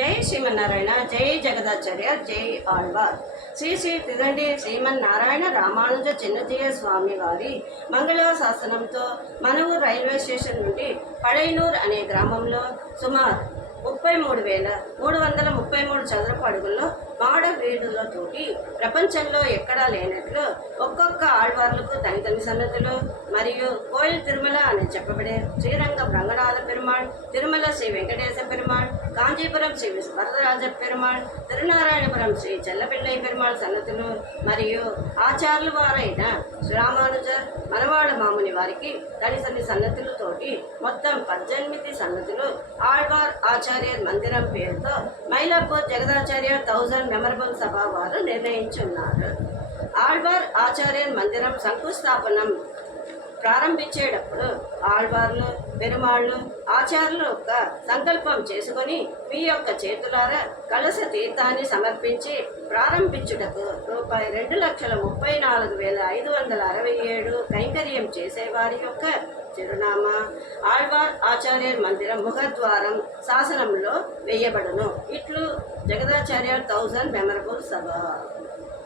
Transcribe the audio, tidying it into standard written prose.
జై శ్రీమన్నారాయణ, జై జగదాచార్య, జై ఆళ్వార్. శ్రీ శ్రీ తిదండి శ్రీమన్నారాయణ రామానుజ చిన్నజీయ స్వామి వారి మంగళ శాసనంతో మనవు రైల్వే స్టేషన్ నుండి పడైనూర్ అనే గ్రామంలో సుమారు 33,333 చదరపు అడుగుల్లో మాడ వీధులతోటి ప్రపంచంలో ఎక్కడా లేనట్లు ఒక్కొక్క ఆళ్వార్లకు తని సన్నతులు మరియు కోయిల్ తిరుమల అని చెప్పబడే శ్రీరంగ రంగనాథ పెరుమాళ్, తిరుమల శ్రీ వెంకటేశ పెరుమాళ్, కాంచీపురం శ్రీ వరదరాజ పెరుమాళ్, తిరునారాయణపురం శ్రీ చెల్లపిల్లై పెరుమాళ్ సన్నతులు మరియు ఆచార్యుల వారైన శ్రీరామానుజర్ మనవాడ మాముని వారికి తని సన్నతులతోటి మొత్తం 18 సన్నతులు ఆళ్వార్ ఆచార్యర్ మందిరం పేరుతో మైలాపూర్ జగదాచార్య 1000 మెమరబుల్ సభ వారు నిర్ణయించున్నారు. ఆళ్వార్ ఆచార్యర్ మందిరం శంకుస్థాపనం ప్రారంభించేటప్పుడు ఆళ్వార్లు, పెరుమాళ్ళు, ఆచార్యులు ఒక సంకల్పం చేసుకొని మీ యొక్క చేతులారా కలశ తీర్థాన్ని సమర్పించి ప్రారంభించుటకు రూపాయి 2,34,567 కైంకర్యం చేసేవారి యొక్క చిరునామా ఆళ్వార్ ఆచార్యర్ మందిరం ముఖద్వారం శాసనంలో వేయబడును. ఇట్లు జగదాచార్య 1000 మెమరబుల్ సభ.